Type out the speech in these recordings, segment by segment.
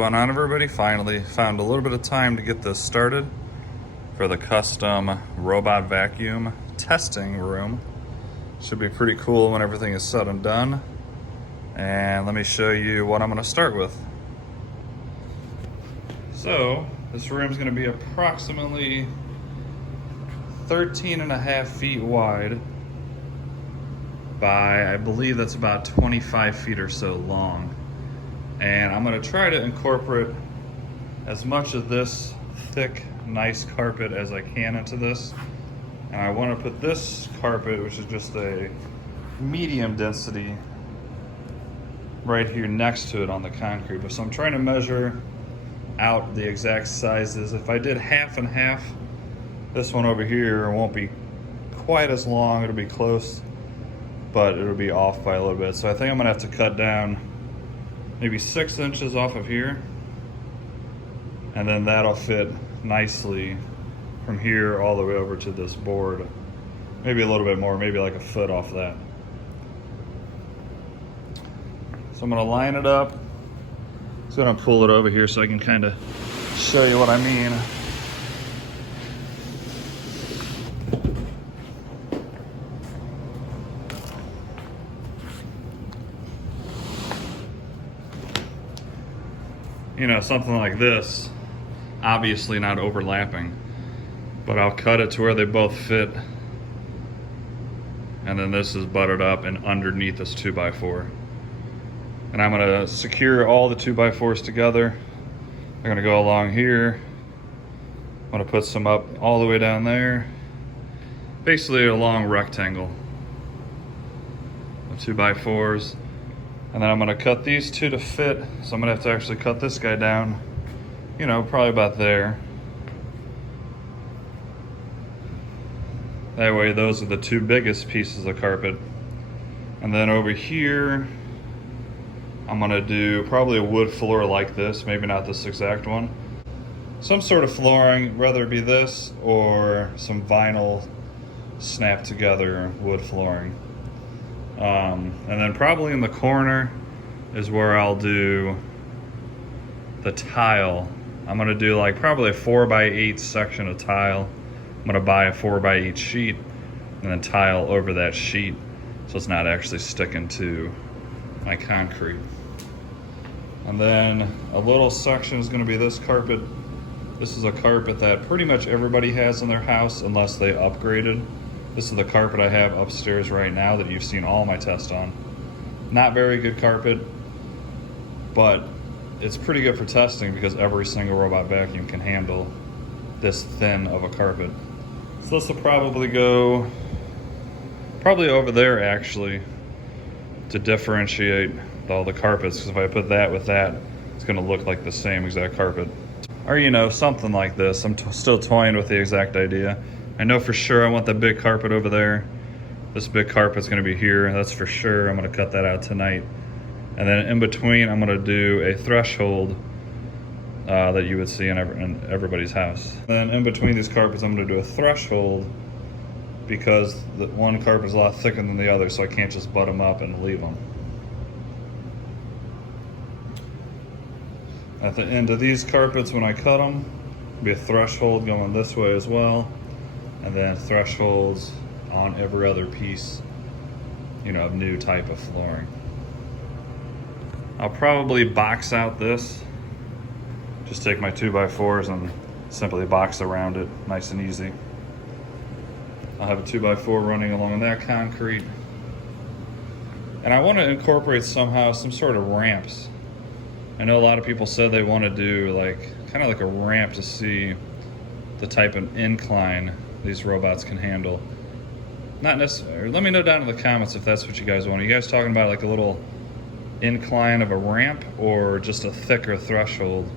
going on, everybody? Finally found a little bit of time to get this started for the custom robot vacuum testing room. Should be pretty cool when everything is said and done. And let me show you what I'm going to start with. So this room is going to be approximately 13.5 feet wide by, I believe that's about 25 feet or so long. And I'm going to try to incorporate as much of this thick, nice carpet as I can into this. And I want to put this carpet, which is just a medium density, right here next to it on the concrete. So I'm trying to measure out the exact sizes. If I did half and half, this one over here won't be quite as long. It'll be close, but it'll be off by a little bit. So I think I'm gonna have to cut down maybe 6 inches off of here, and then that'll fit nicely from here all the way over to this board. Maybe a little bit more, maybe like a foot off that. So I'm gonna line it up. Just gonna pull it over here so I can kind of show you what I mean. You know, something like this, obviously not overlapping, but I'll cut it to where they both fit. And then this is buttered up and underneath this 2x4. And I'm gonna secure all the 2x4s together. They're gonna go along here. I'm gonna put some up all the way down there. Basically a long rectangle of 2x4s. And then I'm gonna cut these two to fit. So I'm gonna have to actually cut this guy down, you know, probably about there. That way those are the two biggest pieces of carpet. And then over here, I'm gonna do probably a wood floor like this, maybe not this exact one. Some sort of flooring, whether it be this or some vinyl snapped together wood flooring. And then probably in the corner is where I'll do the tile. I'm gonna do like probably a 4x8 section of tile. I'm gonna buy a 4x8 sheet and then tile over that sheet so it's not actually sticking to my concrete. And then a little section is gonna be this carpet. This is a carpet that pretty much everybody has in their house unless they upgraded. This is the carpet I have upstairs right now that you've seen all my tests on. Not very good carpet, but it's pretty good for testing because every single robot vacuum can handle this thin of a carpet. So this will probably go over there actually to differentiate all the carpets, because if I put that with that, it's gonna look like the same exact carpet. Or you know, something like this. I'm still toying with the exact idea. I know for sure I want the big carpet over there. This big carpet's gonna be here, that's for sure. I'm gonna cut that out tonight. And then in between, I'm gonna do a threshold that you would see in everybody's house. Then in between these carpets, I'm gonna do a threshold because the one carpet is a lot thicker than the other, so I can't just butt them up and leave them. At the end of these carpets, when I cut them, there'll be a threshold going this way as well. And then thresholds on every other piece, you know, of new type of flooring. I'll probably box out this. Just take my 2x4s and simply box around it, nice and easy. I'll have a 2x4 running along that concrete. And I want to incorporate somehow some sort of ramps. I know a lot of people said they want to do like, kind of like a ramp to see the type of incline these robots can handle. Not necessarily. Let me know down in the comments if that's what you guys want. Are you guys talking about like a little incline of a ramp or just a thicker threshold?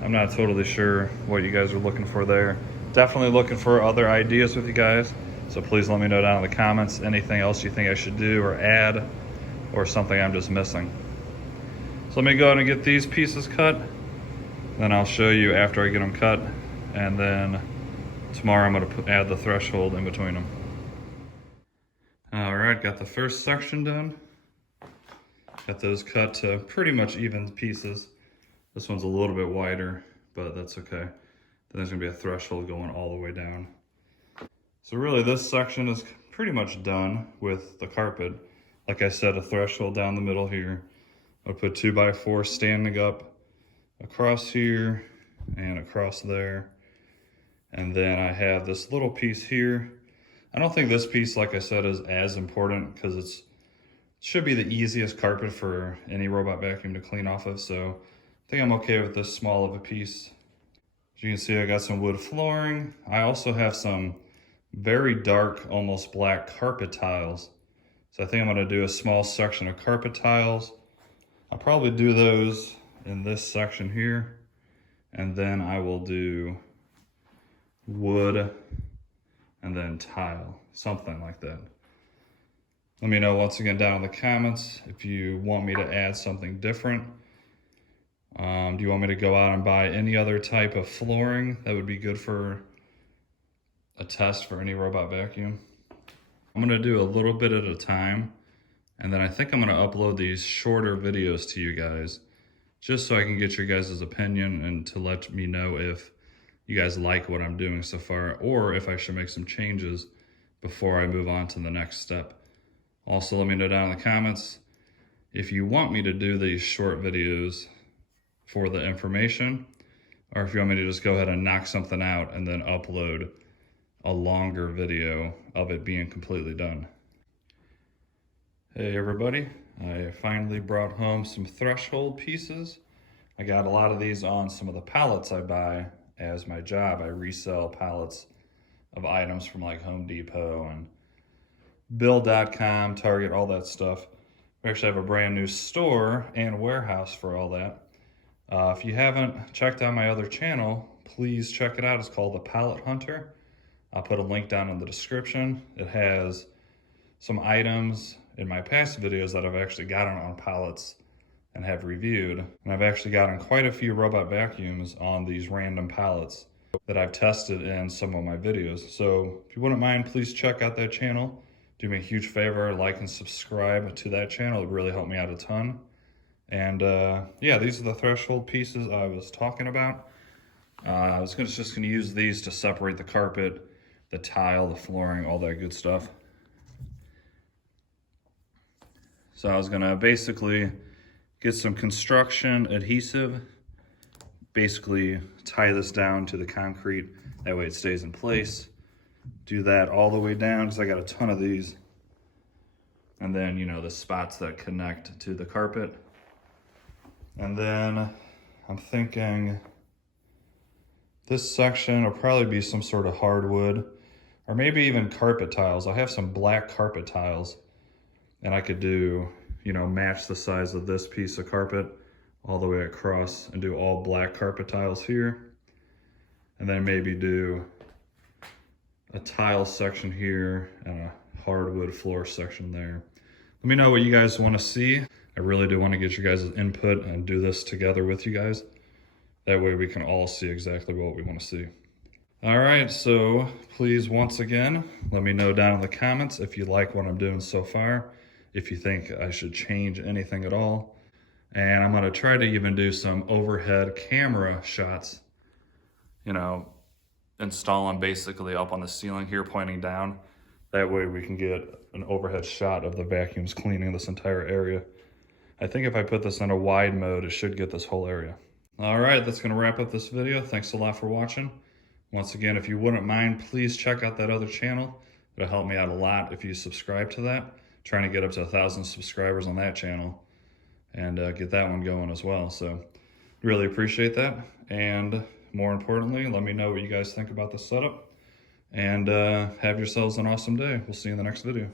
I'm not totally sure what you guys are looking for there. Definitely looking for other ideas with you guys. So please let me know down in the comments anything else you think I should do or add, or something I'm just missing. So let me go ahead and get these pieces cut. Then I'll show you after I get them cut, and then tomorrow I'm gonna add the threshold in between them. All right, got the first section done. Got those cut to pretty much even pieces. This one's a little bit wider, but that's okay. Then there's gonna be a threshold going all the way down. So really this section is pretty much done with the carpet. Like I said, a threshold down the middle here. I'll put 2x4 standing up across here and across there. And then I have this little piece here. I don't think this piece, like I said, is as important because it should be the easiest carpet for any robot vacuum to clean off of. So I think I'm okay with this small of a piece. As you can see, I got some wood flooring. I also have some very dark, almost black carpet tiles. So I think I'm gonna do a small section of carpet tiles. I'll probably do those in this section here. And then I will do wood and then tile, something like that. Let me know once again down in the comments if you want me to add something different. Do you want me to go out and buy any other type of flooring that would be good for a test for any robot vacuum? I'm gonna do a little bit at a time, and then I think I'm gonna upload these shorter videos to you guys, just so I can get your guys' opinion and to let me know if you guys like what I'm doing so far, or if I should make some changes before I move on to the next step. Also, let me know down in the comments if you want me to do these short videos for the information, or if you want me to just go ahead and knock something out and then upload a longer video of it being completely done. Hey everybody, I finally brought home some threshold pieces. I got a lot of these on some of the pallets I buy as my job. I resell pallets of items from like Home Depot and Bill.com, Target, all that stuff. We actually have a brand new store and warehouse for all that. If you haven't checked out my other channel, please check it out. It's called The Pallet Hunter. I'll put a link down in the description. It has some items in my past videos that I've actually gotten on pallets and have reviewed. And I've actually gotten quite a few robot vacuums on these random pallets that I've tested in some of my videos. So if you wouldn't mind, please check out that channel. Do me a huge favor, like and subscribe to that channel. It really helped me out a ton. And yeah, these are the threshold pieces I was talking about. I was just gonna use these to separate the carpet, the tile, the flooring, all that good stuff. So I was gonna basically get some construction adhesive, basically tie this down to the concrete, that way it stays in place. Do that all the way down, because I got a ton of these. And then, you know, the spots that connect to the carpet. And then I'm thinking this section will probably be some sort of hardwood, or maybe even carpet tiles. I have some black carpet tiles, and I could do, you know, match the size of this piece of carpet all the way across and do all black carpet tiles here. And then maybe do a tile section here and a hardwood floor section there. Let me know what you guys want to see. I really do want to get you guys' input and do this together with you guys. That way we can all see exactly what we want to see. All right, so please, once again, let me know down in the comments if you like what I'm doing so far, if you think I should change anything at all. And I'm gonna try to even do some overhead camera shots, you know, install them basically up on the ceiling here pointing down. That way we can get an overhead shot of the vacuums cleaning this entire area. I think if I put this in a wide mode, it should get this whole area. All right, that's gonna wrap up this video. Thanks a lot for watching. Once again, if you wouldn't mind, please check out that other channel. It'll help me out a lot if you subscribe to that. Trying to get up to 1,000 subscribers on that channel and get that one going as well. So really appreciate that. And more importantly, let me know what you guys think about the setup, and have yourselves an awesome day. We'll see you in the next video.